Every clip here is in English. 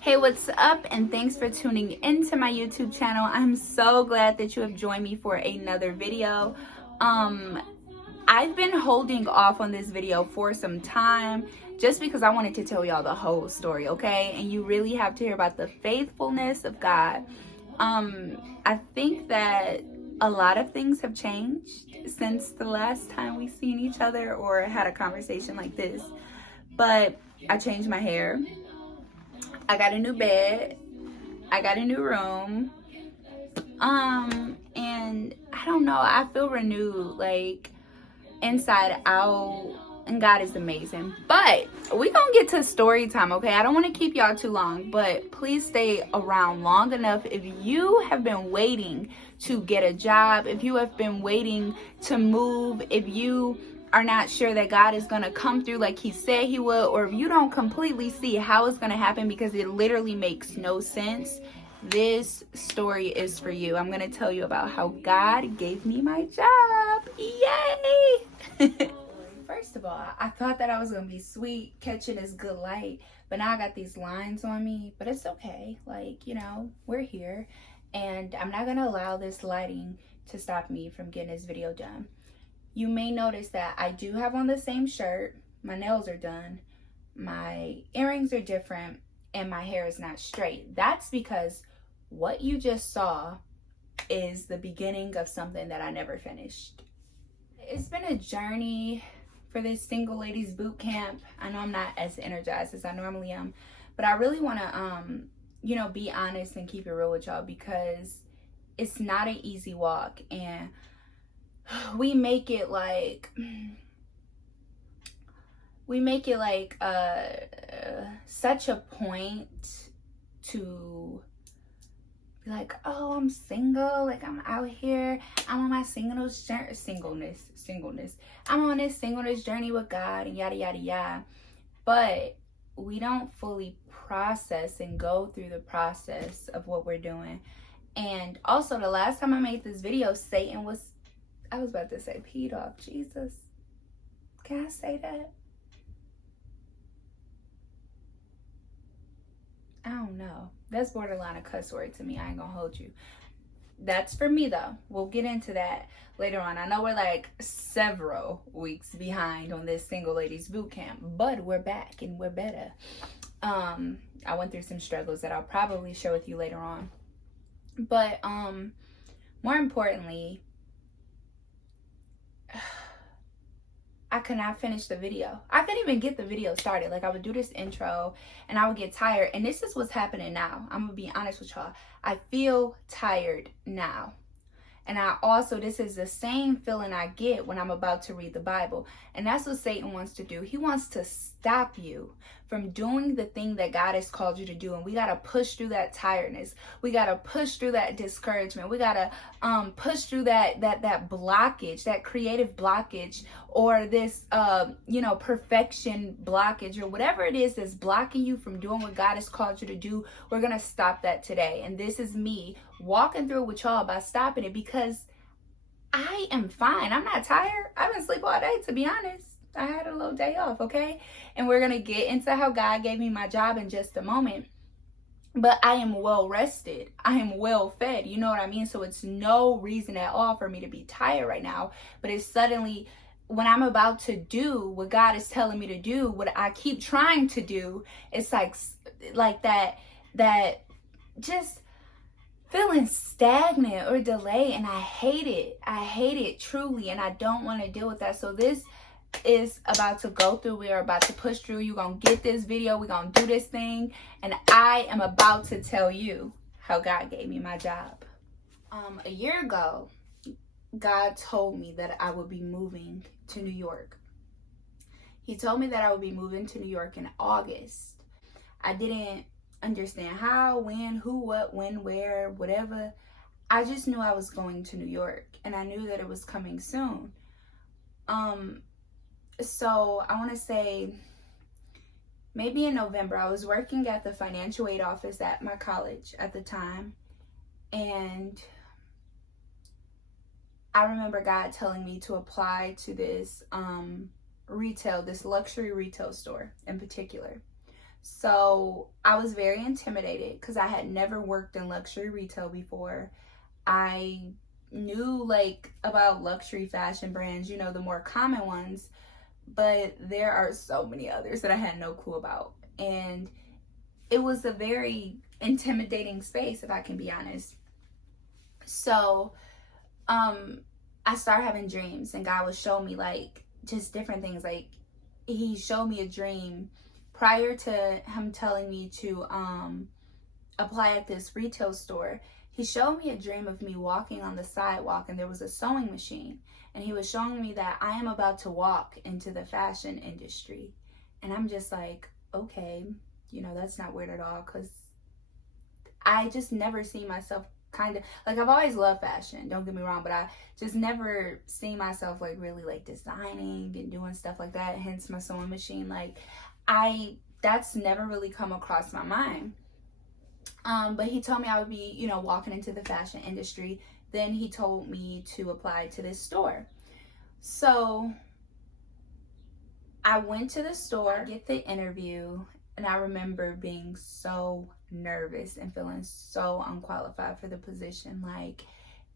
Hey, what's up? And thanks for tuning into my YouTube channel. I'm so glad that you have joined me for another video. I've been holding off on this video for some time just because I wanted to tell y'all the whole story, okay? And you really have to hear about the faithfulness of God. I think that a lot of things have changed since the last time we seen each other or had a conversation like this. But I changed my hair. I got a new bed. I got a new room. And I don't know, I feel renewed, like inside out, and God is amazing. But we gonna get to story time, okay? I don't want to keep y'all too long, but please stay around long enough if you have been waiting to get a job, if you have been waiting to move, if you are not sure that God is going to come through like he said he would, or if you don't completely see how it's going to happen because it literally makes no sense, this story is for you. I'm going to tell you about how God gave me my job. Yay! First of all, I thought that I was going to be sweet catching this good light, but now I got these lines on me, but it's okay. Like, you know, we're here, and I'm not going to allow this lighting to stop me from getting this video done. You may notice that I do have on the same shirt, my nails are done, my earrings are different, and my hair is not straight. That's because what you just saw is the beginning of something that I never finished. It's been a journey for this single ladies boot camp. I know I'm not as energized as I normally am, but I really want to, be honest and keep it real with y'all because it's not an easy walk, and we make it like such a point to be like, oh, I'm single, like I'm out here, I'm on my singleness. I'm on this singleness journey with God and yada yada yada. But we don't fully process and go through the process of what we're doing. And also, the last time I made this video, Satan was, I was about to say peed off. Jesus. Can I say that? I don't know. That's borderline a cuss word to me. I ain't gonna hold you. That's for me though. We'll get into that later on. I know we're like several weeks behind on this single ladies boot camp, but we're back and we're better. I went through some struggles that I'll probably share with you later on. But more importantly, I could not finish the video. I couldn't even get the video started. Like, I would do this intro and I would get tired. And this is what's happening now. I'm gonna be honest with y'all. I feel tired now. And this is the same feeling I get when I'm about to read the Bible. And that's what Satan wants to do. He wants to stop you from doing the thing that God has called you to do. And we got to push through that tiredness. We got to push through that discouragement. We got to push through that blockage, that creative blockage, or this, perfection blockage, or whatever it is that's blocking you from doing what God has called you to do. We're going to stop that today. And this is me walking through it with y'all by stopping it because I am fine. I'm not tired. I've been asleep all day, to be honest. I had a little day off, okay? And we're going to get into how God gave me my job in just a moment. But I am well rested. I am well fed. You know what I mean? So it's no reason at all for me to be tired right now. But it's suddenly, when I'm about to do what God is telling me to do, what I keep trying to do, it's like that just feeling stagnant or delay, and I hate it. I hate it truly, and I don't want to deal with that. So this is about to go through. We are about to push through. You're gonna get this video. We're gonna do this thing, and I am about to tell you how God gave me my job. A year ago, God told me that I would be moving to New York. He told me that I would be moving to New York in August. I didn't understand how, when, who, what, when, where, whatever. I just knew I was going to New York, and I knew that it was coming soon. So I want to say maybe in November, I was working at the financial aid office at my college at the time, and I remember God telling me to apply to this this luxury retail store in particular. So I was very intimidated because I had never worked in luxury retail before. I knew like about luxury fashion brands, you know, the more common ones, but there are so many others that I had no clue about. And it was a very intimidating space, if I can be honest. So I started having dreams, and God would show me like just different things. Like he showed me a dream prior to him telling me to apply at this retail store. He showed me a dream of me walking on the sidewalk, and there was a sewing machine, and he was showing me that I am about to walk into the fashion industry. And I'm just like, okay, you know, that's not weird at all, because I just never see myself kind of like, I've always loved fashion, don't get me wrong, but I just never see myself like really like designing and doing stuff like that, hence my sewing machine. Like that's never really come across my mind. But he told me I would be, you know, walking into the fashion industry. Then he told me to apply to this store. So I went to the store, get the interview, and I remember being so nervous and feeling so unqualified for the position. Like,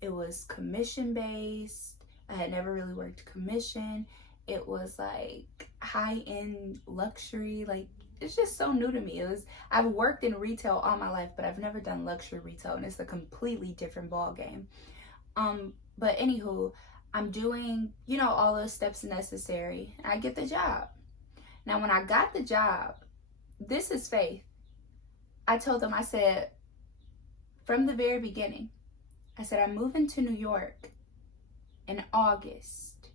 it was commission based. I had never really worked commission. It was like high-end luxury. Like, it's just so new to me. I've worked in retail all my life, but I've never done luxury retail, and it's a completely different ball game. But anywho, I'm doing, you know, all those steps necessary, and I get the job. Now, when I got the job, this is faith. I told them, I said, from the very beginning, I said, I'm moving to New York in August.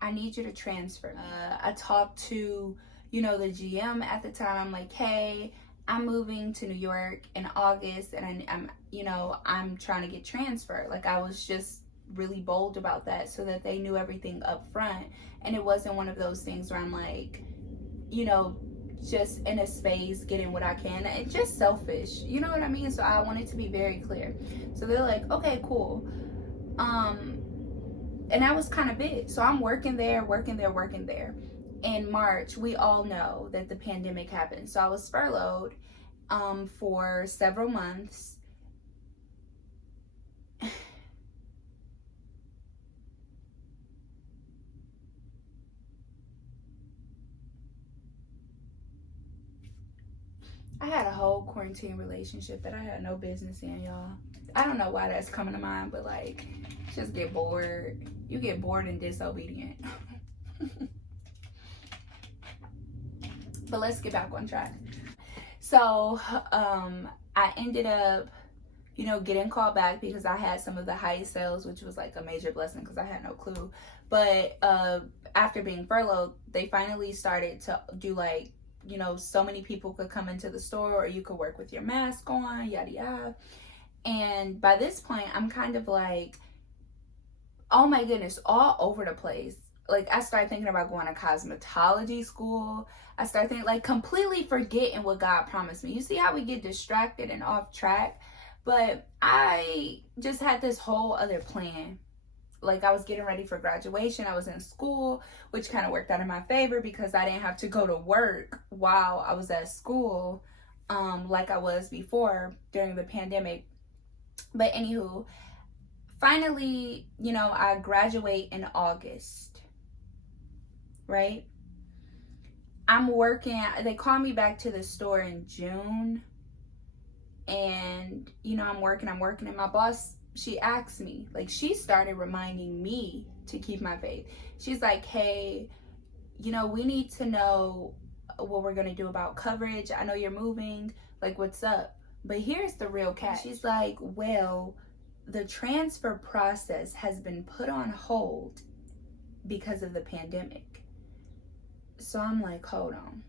I need you to transfer me. I talked to, you know, the GM at the time. I'm like, hey, I'm moving to New York in August, and I'm trying to get transferred. Like, I was just really bold about that so that they knew everything up front. And it wasn't one of those things where I'm like, you know, just in a space getting what I can. It's just selfish, you know what I mean? So I wanted to be very clear. So they're like, okay, cool. And that was kind of big. So I'm working there. In March, we all know that the pandemic happened. So I was furloughed for several months. I had a whole quarantine relationship that I had no business in, y'all. I don't know why that's coming to mind, but like, just get bored. You get bored and disobedient. But let's get back on track. So I ended up, you know, getting called back because I had some of the highest sales, which was like a major blessing because I had no clue. But after being furloughed, they finally started to do like, you know, so many people could come into the store, or you could work with your mask on, yada yada. And by this point, I'm kind of like, oh my goodness, all over the place. Like, I started thinking about going to cosmetology school. I started thinking, like, completely forgetting what God promised me. You see how we get distracted and off track? But I just had this whole other plan. Like, I was getting ready for graduation. I was in school, which kind of worked out in my favor because I didn't have to go to work while I was at school, like I was before during the pandemic. But anywho, finally, you know, I graduate in August, right? I'm working. They call me back to the store in June, and, you know, I'm working, and my boss, she asked me, like, she started reminding me to keep my faith. She's like, hey, you know, we need to know what we're going to do about coverage. I know you're moving. Like, what's up? But here's the real catch. She's like, well, the transfer process has been put on hold because of the pandemic. So I'm like, hold on.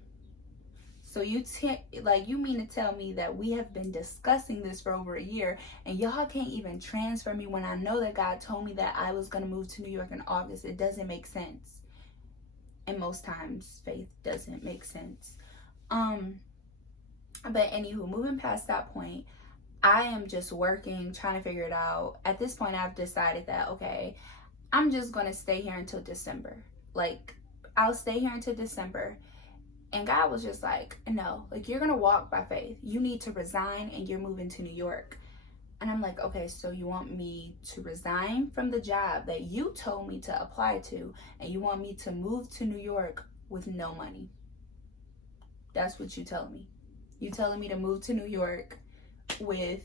So you mean to tell me that we have been discussing this for over a year and y'all can't even transfer me when I know that God told me that I was going to move to New York in August? It doesn't make sense. And most times faith doesn't make sense. But anywho, moving past that point, I am just working, trying to figure it out. At this point, I've decided that, okay, I'm just going to stay here until December. Like, I'll stay here until December. And God was just like, no, like, you're gonna walk by faith. You need to resign and you're moving to New York. And I'm like, okay, so you want me to resign from the job that you told me to apply to, and you want me to move to New York with no money? That's what you telling me. You telling me to move to New York with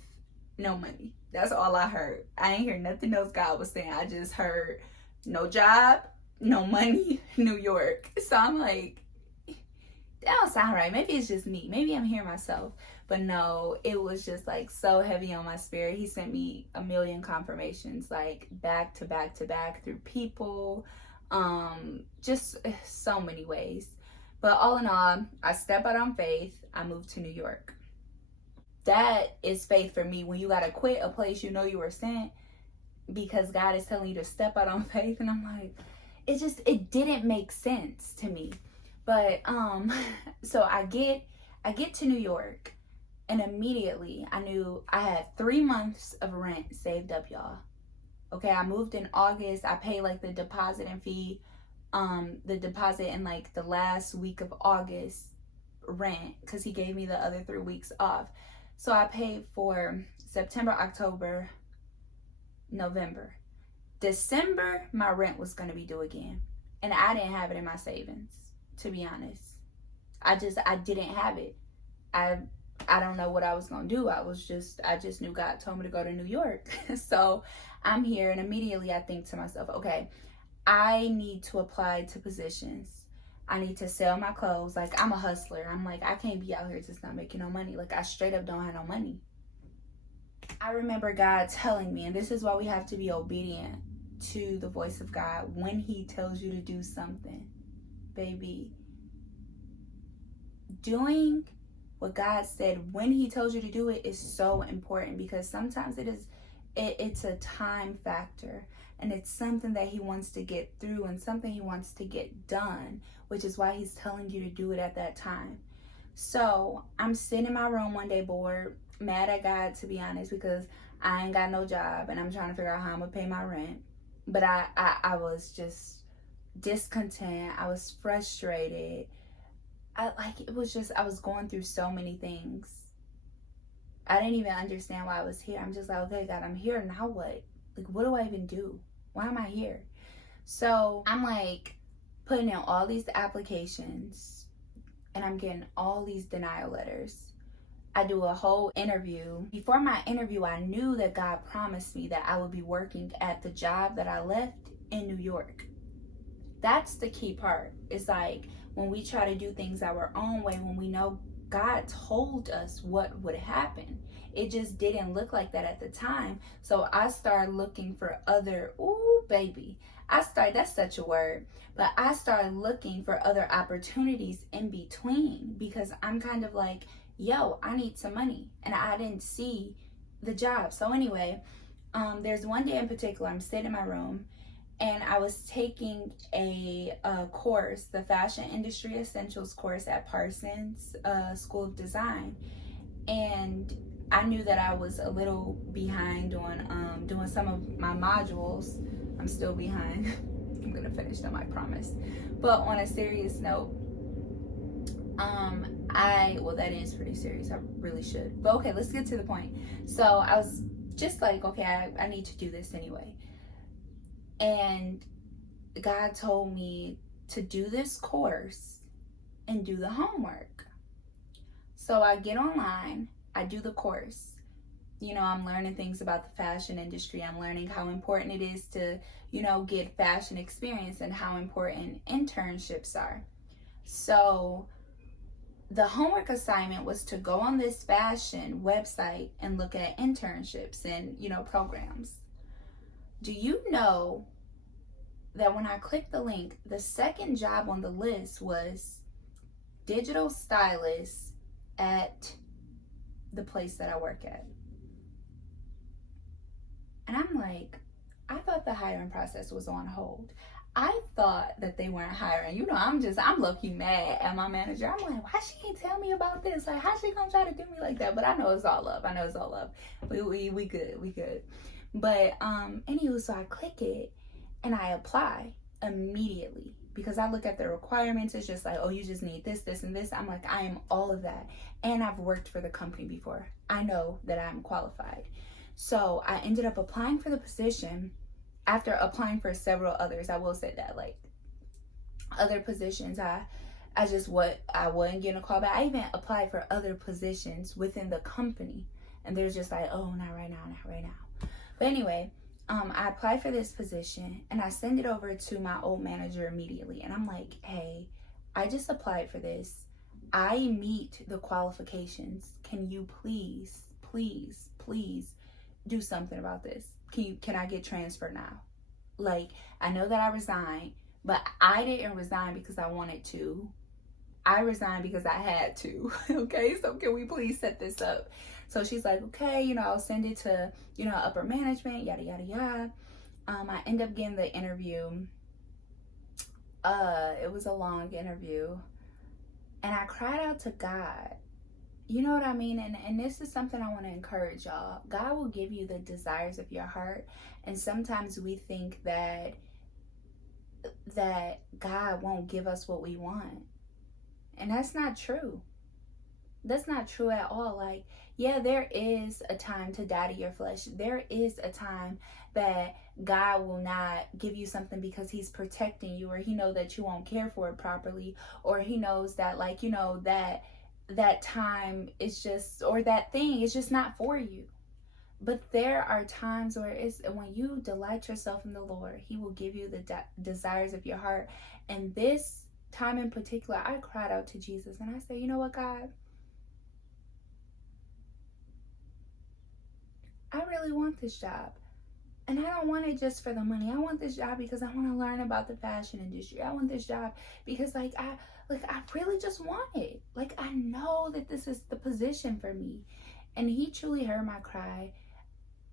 no money. That's all I heard. I ain't hear nothing else God was saying. I just heard no job, no money, New York. So I'm like, that don't sound right. Maybe it's just me. Maybe I'm hearing myself. But no, it was just like so heavy on my spirit. He sent me a million confirmations, like back to back to back through people, just so many ways. But all in all, I step out on faith. I moved to New York. That is faith for me, when you gotta quit a place you know you were sent because God is telling you to step out on faith. And I'm like, it didn't make sense to me. But so I get to New York, and immediately I knew I had 3 months of rent saved up, y'all. Okay, I moved in August. I paid like the deposit and fee, the deposit in like the last week of August rent, because he gave me the other 3 weeks off. So I paid for September, October, November. December, my rent was going to be due again. And I didn't have it in my savings, to be honest. I didn't have it. I don't know what I was going to do. I just knew God told me to go to New York. So I'm here, and immediately I think to myself, okay, I need to apply to positions. I need to sell my clothes. Like, I'm a hustler. I'm like, I can't be out here just not making no money. Like, I straight up don't have no money. I remember God telling me, and this is why we have to be obedient to the voice of God when he tells you to do something. Baby, doing what God said when he tells you to do it is so important, because sometimes it's a time factor, and it's something that he wants to get through and something he wants to get done, which is why he's telling you to do it at that time. So I'm sitting in my room one day bored, mad at God, to be honest, because I ain't got no job and I'm trying to figure out how I'm gonna pay my rent. But I was just discontent. I was frustrated. I was going through so many things. I didn't even understand why I was here. I'm just like, okay, God, I'm here. Now what? Like, what do I even do? Why am I here? So I'm like putting in all these applications, and I'm getting all these denial letters. I do a whole interview. Before my interview, I knew that God promised me that I would be working at the job that I left in New York. That's the key part. It's like when we try to do things our own way, when we know God told us what would happen, it just didn't look like that at the time. So I started looking for other, that's such a word, but I started looking for other opportunities in between, because I'm kind of like, yo, I need some money, and I didn't see the job. So anyway, there's one day in particular, I'm sitting in my room, and I was taking a course, the Fashion Industry Essentials course at Parsons School of Design. And I knew that I was a little behind on doing some of my modules. I'm still behind. I'm gonna finish them, I promise. But on a serious note, that is pretty serious. I really should. But okay, let's get to the point. So I was just like, okay, I need to do this anyway. And God told me to do this course and do the homework. So I get online, I do the course. You know, I'm learning things about the fashion industry. I'm learning how important it is to, get fashion experience, and how important internships are. So the homework assignment was to go on this fashion website and look at internships and, programs. Do you know that when I clicked the link, the second job on the list was digital stylist at the place that I work at? And I'm like, I thought the hiring process was on hold. I thought that they weren't hiring. I'm low-key mad at my manager. I'm like, why she ain't tell me about this? Like, how she gonna try to do me like that? But I know it's all love. We good. But anywho, so I click it and I apply immediately, because I look at the requirements. It's just like, oh, you just need this, this, and this. I'm like, I am all of that. And I've worked for the company before. I know that I'm qualified. So I ended up applying for the position after applying for several others. I will say that, like, other positions, I wasn't getting a call back. I even applied for other positions within the company, and they're just like, oh, not right now, not right now. But anyway, I applied for this position, and I send it over to my old manager immediately, and I'm like, hey, I just applied for this. I meet the qualifications. Can you please do something about this? Can I get transferred now? Like, I know that I resigned, but I didn't resign because I wanted to. I resigned because I had to. Okay, so can we please set this up? So she's like, okay, you know, I'll send it to, you know, upper management, yada, yada, yada. I end up getting the interview. It was a long interview. And I cried out to God. You know what I mean? And this is something I want to encourage y'all. God will give you the desires of your heart. And sometimes we think that God won't give us what we want. And that's not true. That's not true at all. Like, yeah, there is a time to die to your flesh. There is a time that God will not give you something because he's protecting you, or he knows that you won't care for it properly, or he knows that, like, you know, that time is just, or that thing is just not for you. But there are times where it's when you delight yourself in the Lord, he will give you the desires of your heart. And this time in particular, I cried out to Jesus and I said, you know what, God? I really want this job. And I don't want it just for the money. I want this job because I want to learn about the fashion industry. I want this job because I really just want it. Like, I know that this is the position for me. And he truly heard my cry.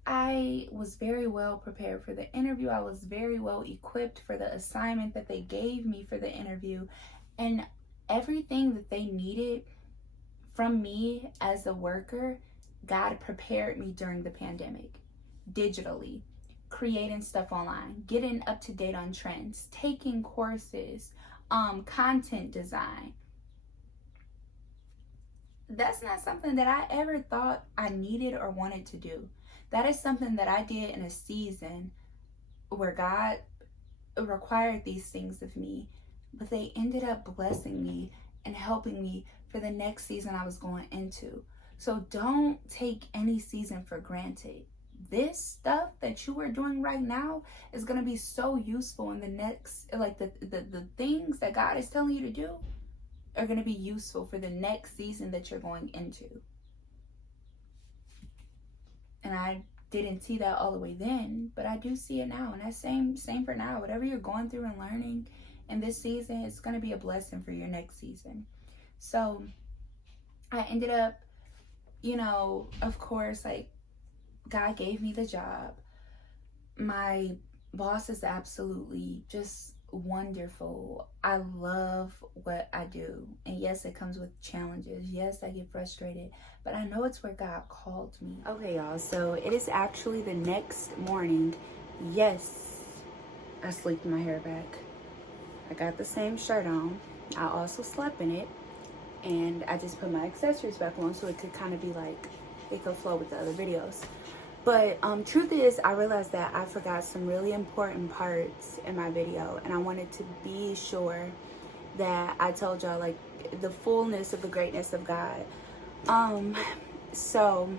I was very well prepared for the interview. I was very well equipped for the assignment that they gave me for the interview. And everything that they needed from me as a worker, God prepared me during the pandemic, digitally, creating stuff online, getting up to date on trends, taking courses, content design. That's not something that I ever thought I needed or wanted to do. That is something that I did in a season where God required these things of me, but they ended up blessing me and helping me for the next season I was going into. So don't take any season for granted. This stuff that you are doing right now is going to be so useful in the next, like the things that God is telling you to do are going to be useful for the next season that you're going into. And I didn't see that all the way then, but I do see it now. And that's same for now. Whatever you're going through and learning in this season, it's going to be a blessing for your next season. So I ended up, you know, of course, like, God gave me the job. My boss is absolutely just wonderful. I love what I do. And yes, it comes with challenges. Yes, I get frustrated, but I know it's where God called me. Okay, y'all, so it is actually the next morning. Yes, I sleeped my hair back. I got the same shirt on. I also slept in it. And I just put my accessories back on so it could kind of be like, it could flow with the other videos. But truth is, I realized that I forgot some really important parts in my video, and I wanted to be sure that I told y'all, like, the fullness of the greatness of God. So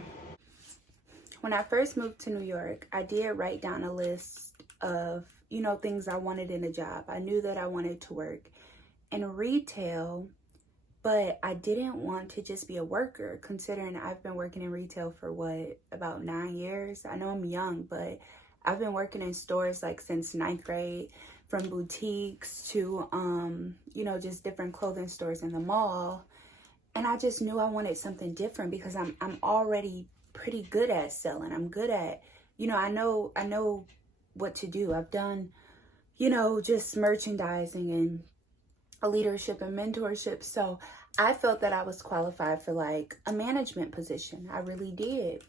when I first moved to New York, I did write down a list of, you know, things I wanted in a job. I knew that I wanted to work in retail, but I didn't want to just be a worker, considering I've been working in retail for about 9 years. I know I'm young, but I've been working in stores like since 9th grade, from boutiques to, you know, just different clothing stores in the mall. And I just knew I wanted something different because I'm already pretty good at selling. I'm good at, you know, I know what to do. I've done, you know, just merchandising and leadership and mentorship. So I felt that I was qualified for like a management position. I really did.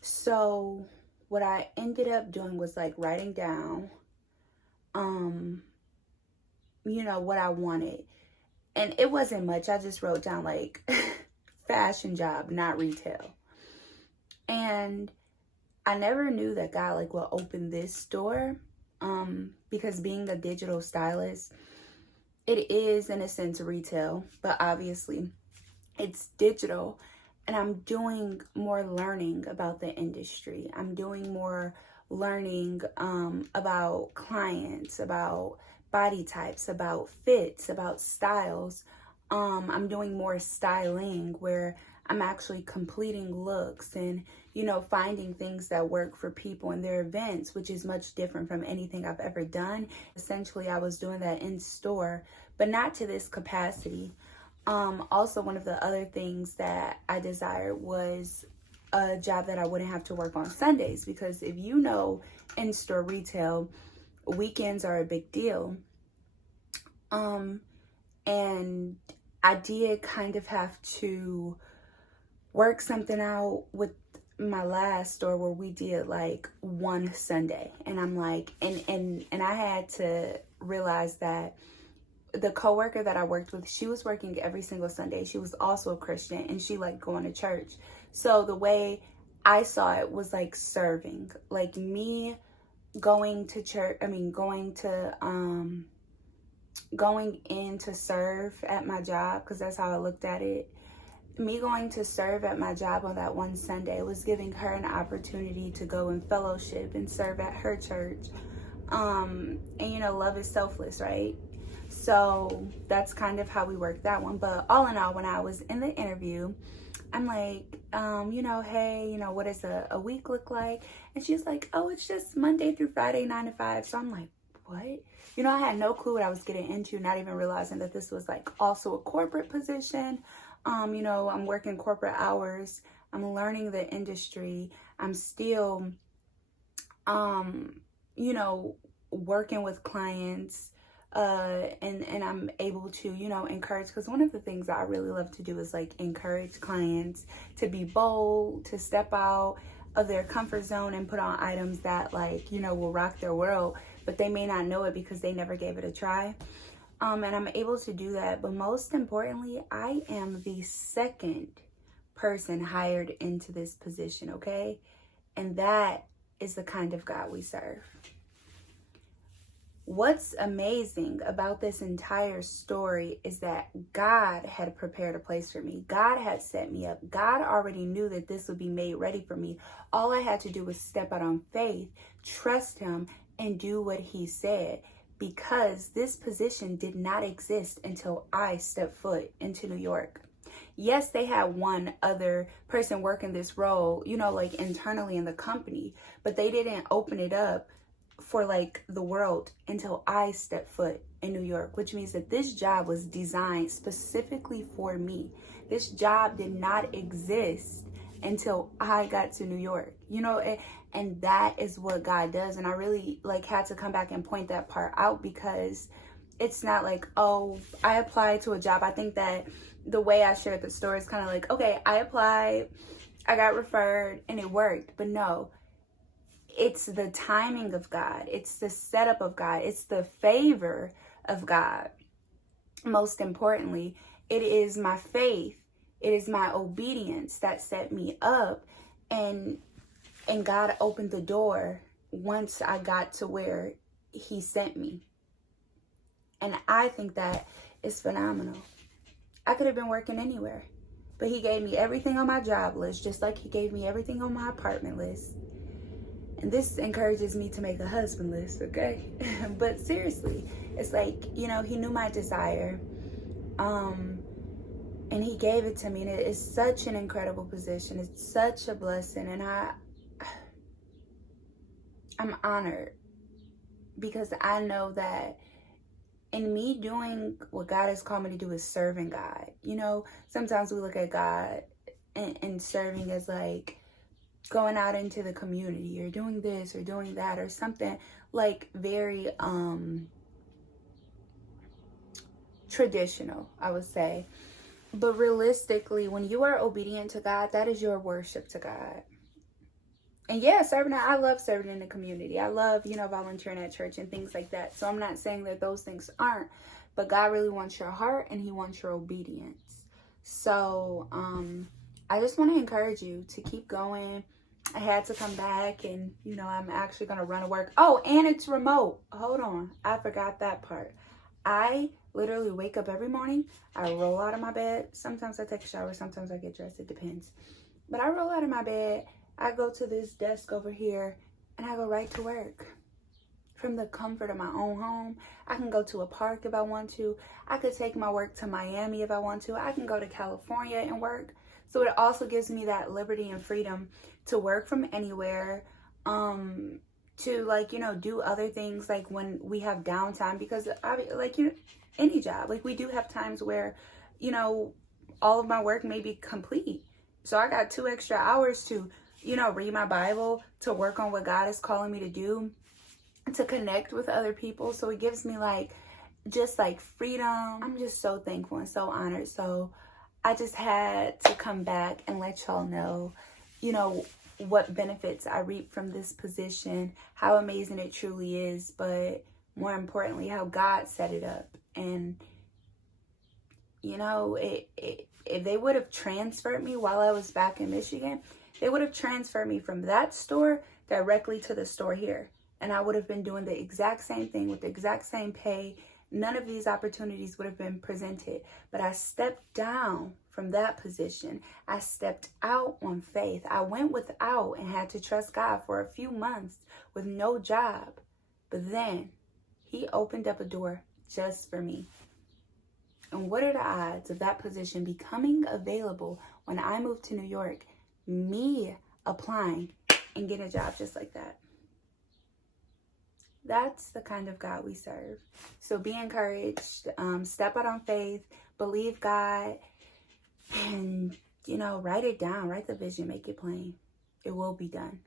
So what I ended up doing was like writing down, what I wanted. And it wasn't much. I just wrote down like fashion job, not retail. And I never knew that God like will open this door, because being a digital stylist, it is in a sense retail, but obviously it's digital. And I'm doing more learning about the industry. I'm doing more learning about clients, about body types, about fits, about styles. I'm doing more styling where I'm actually completing looks and, finding things that work for people and their events, which is much different from anything I've ever done. Essentially, I was doing that in store, but not to this capacity. Also, one of the other things that I desired was a job that I wouldn't have to work on Sundays, because if you know, in-store retail, weekends are a big deal. And I did kind of have to work something out with my last store where we did like one Sunday. And I'm like, and I had to realize that the coworker that I worked with, she was working every single Sunday. She was also a Christian and she liked going to church. So the way I saw it was like serving, like me going to church. Going in to serve at my job, because that's how I looked at it. Me going to serve at my job on that one Sunday was giving her an opportunity to go and fellowship and serve at her church. And love is selfless, right? So that's kind of how we worked that one. But all in all, when I was in the interview, I'm like, hey, what does a week look like? And she's like, oh, it's just Monday through Friday, 9 to 5. So I'm like, what? I had no clue what I was getting into, not even realizing that this was like also a corporate position. I'm working corporate hours. I'm learning the industry. I'm still, working with clients, and I'm able to, encourage, because one of the things that I really love to do is like encourage clients to be bold, to step out of their comfort zone and put on items that will rock their world, but they may not know it because they never gave it a try. And I'm able to do that. But most importantly, I am the second person hired into this position, okay? And that is the kind of God we serve. What's amazing about this entire story is that God had prepared a place for me. God had set me up. God already knew that this would be made ready for me. All I had to do was step out on faith, trust him, and do what he said. Because this position did not exist until I stepped foot into New York. Yes, they had one other person working this role, like internally in the company, but they didn't open it up for like the world until I stepped foot in New York, which means that this job was designed specifically for me. This job did not exist until I got to New York, and that is what God does. And I really had to come back and point that part out, because it's not like, oh, I applied to a job. I think that the way I shared the story is kind of like, okay, I applied, I got referred, and it worked. But no, it's the timing of God. It's the setup of God. It's the favor of God. Most importantly, it is my faith. It is my obedience that set me up, and God opened the door once I got to where he sent me. And I think that is phenomenal. I could have been working anywhere, but he gave me everything on my job list, just like he gave me everything on my apartment list. And this encourages me to make a husband list, okay? But seriously, it's like, he knew my desire. And he gave it to me, and it is such an incredible position. It's such a blessing, and I'm honored, because I know that in me doing what God has called me to do is serving God. Sometimes we look at God and serving as like going out into the community or doing this or doing that or something like very traditional, I would say. But realistically, when you are obedient to God, that is your worship to God. And yeah, I love serving in the community. I love, volunteering at church and things like that. So I'm not saying that those things aren't. but God really wants your heart and he wants your obedience. So I just want to encourage you to keep going. I had to come back, and you know, I'm actually going to run to work. Oh, and it's remote. Hold on, I forgot that part. I literally wake up every morning. I roll out of my bed. Sometimes I take a shower, sometimes I get dressed, it depends. But I roll out of my bed, I go to this desk over here, and I go right to work. From the comfort of my own home. I can go to a park if I want to. I could take my work to Miami if I want to. I can go to California and work. So it also gives me that liberty and freedom to work from anywhere, to like, you know, do other things like when we have downtime, because like, you know, any job, like we do have times where, you know, all of my work may be complete. So I got 2 extra hours to, you know, read my Bible, to work on what God is calling me to do, to connect with other people. So it gives me like just like freedom. I'm just so thankful and so honored. So I just had to come back and let y'all know, you know, what benefits I reap from this position, how amazing it truly is, but more importantly, how God set it up. And you know, if they would have transferred me while I was back in Michigan, they would have transferred me from that store directly to the store here. And I would have been doing the exact same thing with the exact same pay. None of these opportunities would have been presented. But I stepped down from that position. I stepped out on faith. I went without and had to trust God for a few months with no job. But then he opened up a door just for me. And what are the odds of that position becoming available when I moved to New York, me applying and getting a job just like that? That's the kind of God we serve. So be encouraged, step out on faith, believe God, and, you know, write it down, write the vision, make it plain. It will be done.